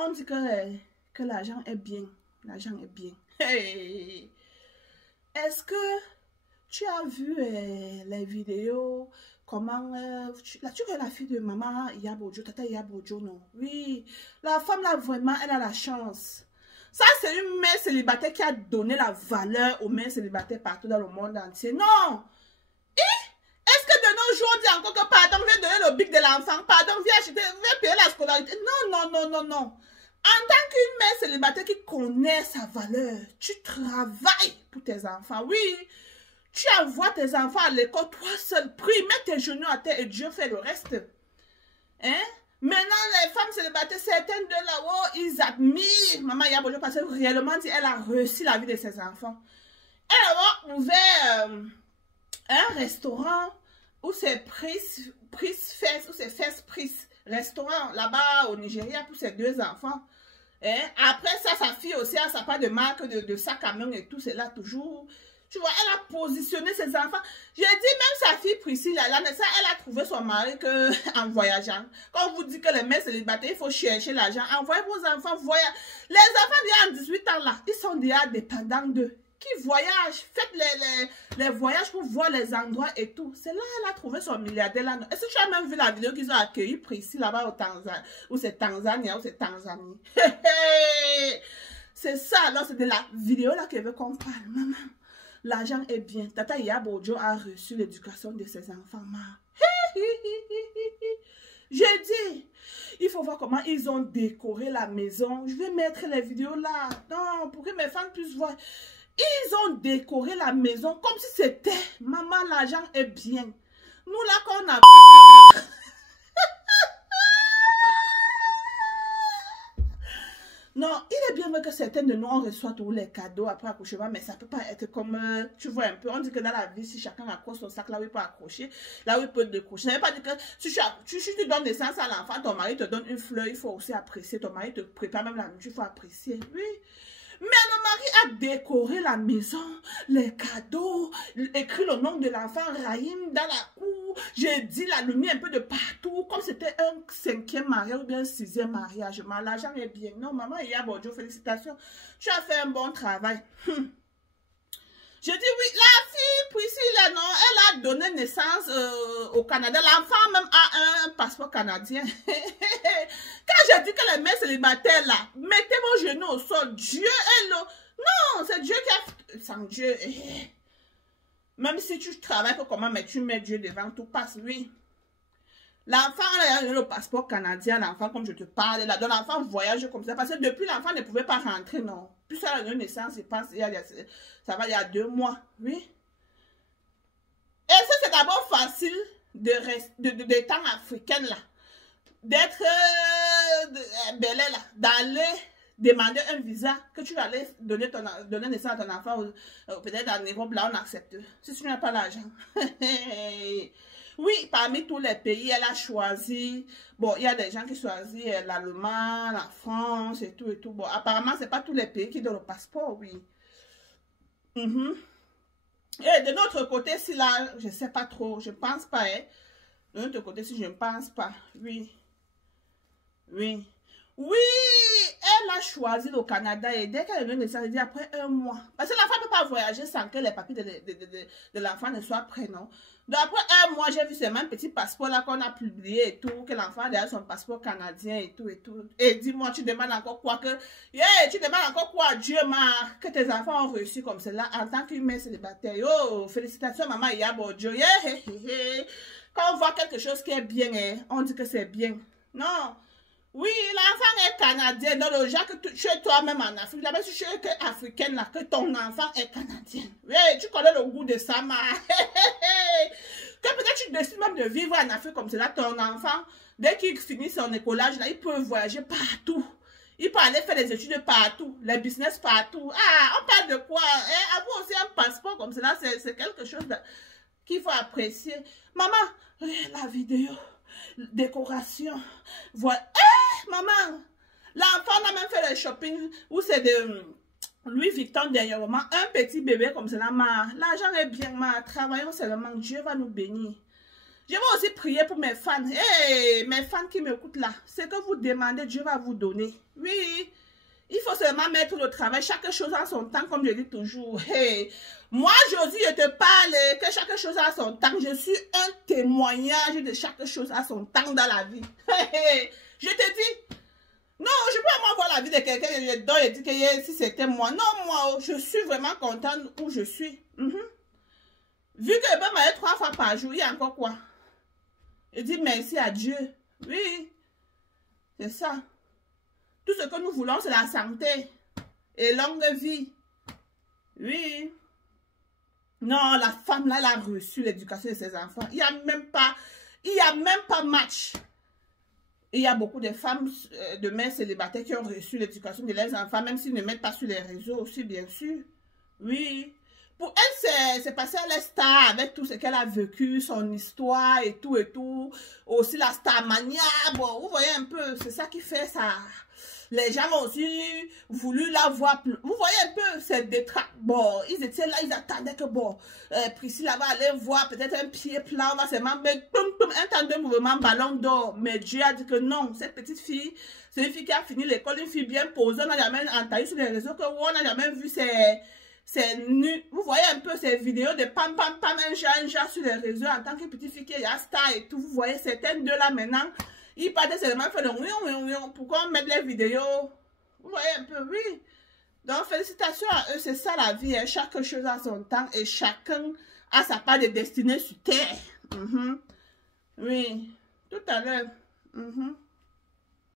on dit que l'argent est bien. L'argent est bien. Hey. Est-ce que tu as vu les vidéos? Comment tu connais la fille de maman Yabojo, Tata Yabojo, non? Oui, la femme là vraiment, elle a la chance. Ça, c'est une mère célibataire qui a donné la valeur aux mères célibataires partout dans le monde entier. Non! Est-ce que de nos jours, on dit encore que pardon, viens donner le bic de l'enfant, pardon, viens acheter, viens payer la scolarité? Non, non, non, non, non. En tant qu'une mère célibataire qui connaît sa valeur, tu travailles pour tes enfants, oui. Tu envoies tes enfants à l'école, toi seul, prie, mets tes genoux à terre et Dieu fait le reste. Hein? Maintenant, les femmes célibataires, certaines de là-haut, ils admirent Maman Yabojo parce que réellement, elle a réussi la vie de ses enfants. Elle a ouvert un restaurant où c'est First Price restaurant là-bas au Nigeria pour ses 2 enfants. Hein? Après ça, sa fille aussi a sa part de marque de sac à main et tout, c'est là toujours. Tu vois, elle a positionné ses enfants. J'ai dit, même sa fille Priscille, elle a trouvé son mari en voyageant. Quand on vous dit que les mères célibataires, il faut chercher l'argent, envoyez vos enfants voyager. Les enfants déjà en 18 ans là, ils sont déjà dépendants d'eux. Qui voyagent, faites les voyages pour voir les endroits et tout. C'est là qu'elle a trouvé son milliardaire là. Est-ce que tu as même vu la vidéo qu'ils ont accueilli Priscille là-bas au Tanzanie, ou c'est Tanzanie, ou c'est Tanzanie. C'est ça, alors c'est de la vidéo là qu'elle veut qu'on parle, maman. L'argent est bien. Tata Yabojo a reçu l'éducation de ses enfants. J'ai dit, il faut voir comment ils ont décoré la maison. Je vais mettre les vidéos là. Non, pour que mes fans puissent voir. Ils ont décoré la maison comme si c'était, maman, l'argent est bien. Nous là, quand on a... Non, il est bien vrai que certaines de nous, on reçoit tous les cadeaux après accouchement, mais ça ne peut pas être comme, tu vois un peu, on dit que dans la vie, si chacun accroche son sac, là où il peut accrocher, là où il peut décrocher. Ça ne veut pas dire que si tu donnes naissance à l'enfant, ton mari te donne une fleur, il faut aussi apprécier, ton mari te prépare même la nourriture, il faut apprécier, oui. Mais mon mari a décoré la maison, les cadeaux, écrit le nom de l'enfant Rahim dans la cour. J'ai dit la lumière un peu de partout, comme c'était un 5e mariage ou bien un 6e mariage. L'argent est bien. Non, maman Yabojo, félicitations. Tu as fait un bon travail. Je dis oui, la fille Priscille, non, elle a donné naissance au Canada. L'enfant même a un passeport canadien. Quand j'ai dit que les mères célibataires là, mettez vos genoux au sol, Dieu est là. Non, c'est Dieu qui a... Sans Dieu, même si tu travailles pour comment, mais tu mets Dieu devant, tout passe, oui. L'enfant a le passeport canadien, l'enfant, comme je te parle, là, donc l'enfant voyage comme ça, parce que depuis l'enfant ne pouvait pas rentrer, non. Puis ça a eu naissance, je pense, ça va il y a 2 mois, oui. Et ça, c'est d'abord facile de temps africaine, là, d'être belle, là, d'aller demander un visa, que tu allais donner naissance à ton enfant, peut-être à un niveau blanc, on accepte, si tu n'as pas l'argent. Oui, parmi tous les pays, elle a choisi, bon, il y a des gens qui choisissent l'Allemagne, la France et tout et tout. Bon, apparemment, ce n'est pas tous les pays qui donnent le passeport, oui. Et de notre côté, si là, je ne sais pas trop, je ne pense pas, hein. De notre côté, si je ne pense pas, oui. Oui. Oui, elle a choisi le Canada et dès qu'elle est venue, ça veut dire après 1 mois. Parce que l'enfant ne peut pas voyager sans que les papiers de l'enfant ne soient prêts, non? Donc après 1 mois, j'ai vu ce même petit passeport là qu'on a publié et tout, que l'enfant a déjà son passeport canadien et tout et tout. Et dis-moi, tu demandes encore quoi que... tu demandes encore quoi, Dieu m'a... Que tes enfants ont reçu comme cela en tant qu'une mère célibataire. Oh, félicitations maman Yabojo. Quand on voit quelque chose qui est bien, on dit que c'est bien. Non. Oui, l'enfant est canadien. Dans le genre que tu es toi-même en Afrique. Là-bas, si tu es africaine, là, que ton enfant est canadien. Oui, tu connais le goût de ça, ma. Que peut-être tu décides même de vivre en Afrique comme cela. Ton enfant, dès qu'il finit son écolage, là, il peut voyager partout. Il peut aller faire des études partout, les business partout. Ah, on parle de quoi? Avoir aussi un passeport comme cela, c'est quelque chose qu'il faut apprécier. Maman, la vidéo. Décoration. Voilà. Maman, l'enfant a même fait le shopping où c'est de Louis Vuitton dernièrement. Un petit bébé comme cela, l'argent est bien, travaillons seulement, Dieu va nous bénir. Je vais aussi prier pour mes fans. Hey, mes fans qui m'écoutent là. Ce que vous demandez, Dieu va vous donner. Oui. Il faut seulement mettre le travail, chaque chose en son temps, comme je dis toujours. Hey, moi, Josie, je te parle que chaque chose a son temps. Je suis un témoignage de chaque chose à son temps dans la vie. Hey, je te dis, non, je peux pas voir la vie de quelqu'un dont je dis que si c'était moi. Non, moi, je suis vraiment contente où je suis. Vu que je peux m'aller 3 fois par jour, il y a encore quoi? Je dis merci à Dieu. Oui, c'est ça. Tout ce que nous voulons, c'est la santé et longue vie. Oui. Non, la femme, là, elle a reçu l'éducation de ses enfants. Il n'y a même pas match. Il y a beaucoup de femmes, de mères célibataires qui ont reçu l'éducation de leurs enfants, même s'ils ne mettent pas sur les réseaux aussi, bien sûr. Oui. Pour elle, c'est passé à la star avec tout ce qu'elle a vécu, son histoire et tout et tout. Aussi la starmania. Bon, vous voyez un peu, c'est ça qui fait ça. Les gens ont aussi voulu la voir plus. Vous voyez un peu, c'est détraque. Bon, ils étaient là, ils attendaient que bon, Priscilla va aller voir peut-être un pied plat, on va seulement mettre un temps de mouvement ballon d'or. Mais Dieu a dit que non, cette petite fille, c'est une fille qui a fini l'école, une fille bien posée, on n'a jamais entendu sur les réseaux que on n'a jamais vu c'est nu. Vous voyez un peu ces vidéos de pam pam pam, un genre sur les réseaux en tant que petite fille qui est star et tout. Vous voyez certaines deux là maintenant. Ils partent seulement faire le oui. Pourquoi on met les vidéos? Vous voyez un peu, oui. Donc, félicitations à eux. C'est ça la vie. Hein. Chaque chose a son temps et chacun a sa part de destinée sur terre. Oui. Tout à l'heure.